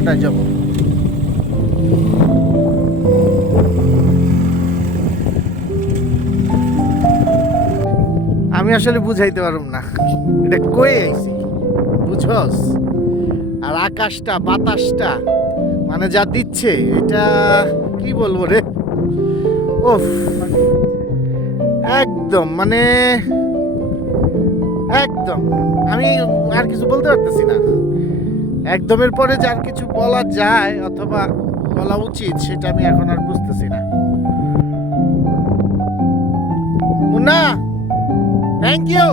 হাঁটায় যাব। আমি আসলে বুঝাইতে পারব না এটা কই আইছি, বুঝছস? আর আকাশটা বাতাসটা মানে যা দিচ্ছে, এটা কি বলবো রে, ওফ, একদম মানে একদম, আমি আর কিছু বলতে পারতেছি না। একদমের পরে যার কিছু বলা যায় অথবা বলা উচিত সেটা আমি এখন আর বুঝতেছি না। Munna, thank you.